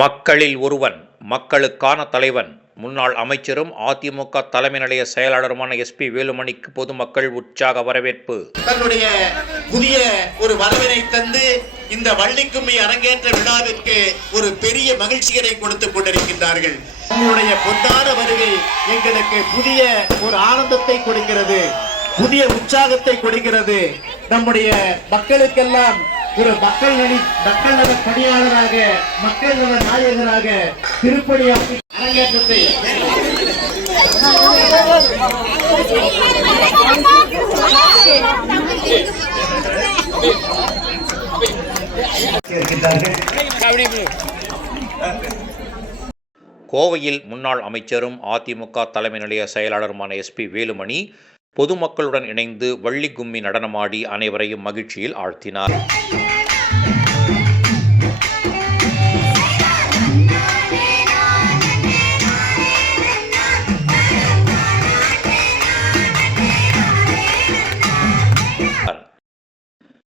மக்களில் ஒருவன், மக்களுக்கான தலைவன், முன்னாள் அமைச்சரும் அதிமுக தலைமை நிலைய செயலாளருமான எஸ்பி வேலுமணிக்கு பொதுமக்கள் உற்சாக வரவேற்பு. தன்னுடைய புதிய ஒரு வரவினை தந்து இந்த வள்ளிக்கும்மி அரங்கேற்ற விழாவிற்கு ஒரு பெரிய மகிழ்ச்சியை கொடுத்துக் கொண்டிருக்கின்றார்கள். உங்களுடைய பொன்னான வருகை எங்களுக்கு புதிய ஒரு ஆனந்தத்தை கொடுக்கிறது, புதிய உற்சாகத்தை கொடுக்கிறது. நம்முடைய மக்களுக்கெல்லாம் ஒரு மக்கள் நல பணியாளராக, மக்கள் நல நாயகராக திருப்பணி அரங்கேற்றத்தை கோவையில் முன்னாள் அமைச்சரும் அதிமுக தலைமை நிலைய செயலாளருமான எஸ்பி வேலுமணி பொதுமக்களுடன் இணைந்து வள்ளி கும்மி நடனமாடி அனைவரையும் மகிழ்ச்சியில் ஆழ்த்தினார்.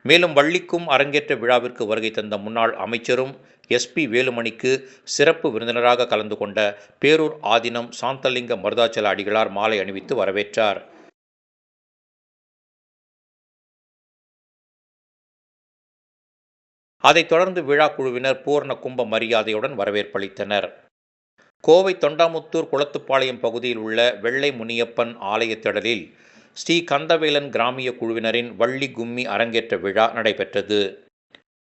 மேலும் வள்ளிக்கும் அரங்கேற்ற விழாவிற்கு வருகை தந்த முன்னாள் அமைச்சரும் எஸ்பி வேலுமணிக்கு சிறப்பு விருந்தினராக கலந்து கொண்ட பேரூர் ஆதீனம் சாந்தலிங்க மருதாச்சல அடிகளார் மாலை அணிவித்து வரவேற்றார். அதைத் தொடர்ந்து விழா குழுவினர் பூர்ண கும்ப மரியாதையுடன் வரவேற்பளித்தனர். கோவை தொண்டாமுத்தூர் குளத்துப்பாளையம் பகுதியில் உள்ள வெள்ளை முனியப்பன் ஆலய திடலில் ஸ்ரீ கந்தவேலன் கிராமிய குழுவினரின் வள்ளி கும்மி அரங்கேற்ற விழா நடைபெற்றது.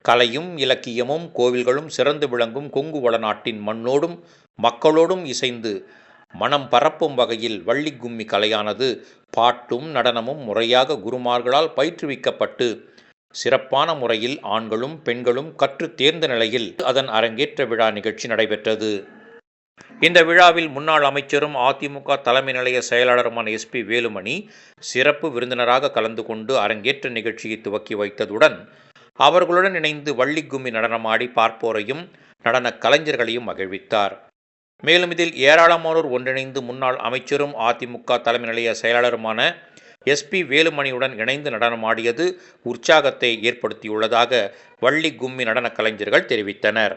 கலையும் இலக்கியமும் கோவில்களும் சிறந்து விளங்கும் கொங்கு வளநாட்டின் மண்ணோடும் மக்களோடும் இசைந்து மனம் பரப்பும் வகையில் வள்ளி கும்மி கலையானது பாட்டும் நடனமும் முறையாக குருமார்களால் பயிற்றுவிக்கப்பட்டு சிறப்பான முறையில் ஆண்களும் பெண்களும் கற்று தேர்ந்த நிலையில் அதன் அரங்கேற்ற விழா நிகழ்ச்சி நடைபெற்றது. இந்த விழாவில் முன்னாள் அமைச்சரும் அதிமுக தலைமை நிலைய செயலாளருமான எஸ்பி வேலுமணி சிறப்பு விருந்தினராக கலந்து கொண்டு அரங்கேற்ற நிகழ்ச்சியை துவக்கி வைத்ததுடன் அவர்களுடன் இணைந்து வள்ளி கும்மி நடனமாடி பார்ப்போரையும் நடன கலைஞர்களையும் மகிழ்வித்தார். மேலும் இதில் ஏராளமானோர் ஒன்றிணைந்து முன்னாள் அமைச்சரும் அதிமுக தலைமை நிலைய செயலாளருமான எஸ்பி வேலுமணியுடன் இணைந்து நடனமாடியது உற்சாகத்தை ஏற்படுத்தியுள்ளதாக வள்ளி கும்மி நடன கலைஞர்கள் தெரிவித்தனர்.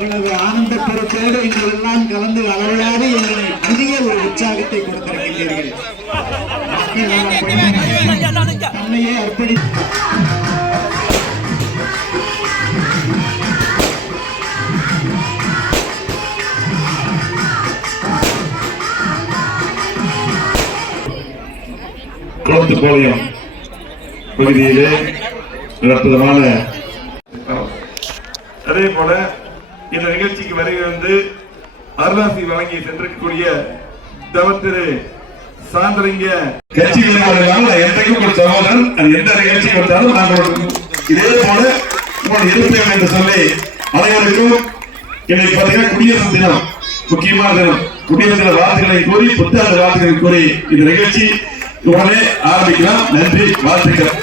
இவ்வளவு ஆனந்த பெருக்கோடு எங்களெல்லாம் கலந்து அளவிலாது எங்களை புதிய ஒரு உற்சாகத்தை கொடுத்திருக்கின்றீர்கள். தன்னையே அர்ப்பணி குளத்துப்பாளையம் பகுதியிலே நடப்பதமான அதே போல இந்த நிகழ்ச்சிக்கு வருகை வந்து அருளாசி வழங்கி சென்றிருக்கக்கூடிய தவத்திரு சாந்தலிங்க கட்சிகள் என்றைக்கும் ஒரு சகோதரன் அது எந்த நிகழ்ச்சி கொடுத்தாலும் நாங்கள் இதே போல இருப்பேன் என்று சொல்லி அனைவருக்கும் இன்னைக்கு பார்த்தீங்கன்னா குடியரசு தினம், முக்கியமான தினம். குடியரசு தின வாழ்த்துக்களை கூறி, புத்தாண்டு வாழ்த்துக்களை கூறி இந்த நிகழ்ச்சி உடனே ஆரம்பிக்கலாம். நன்றி, வாழ்த்துக்கள்.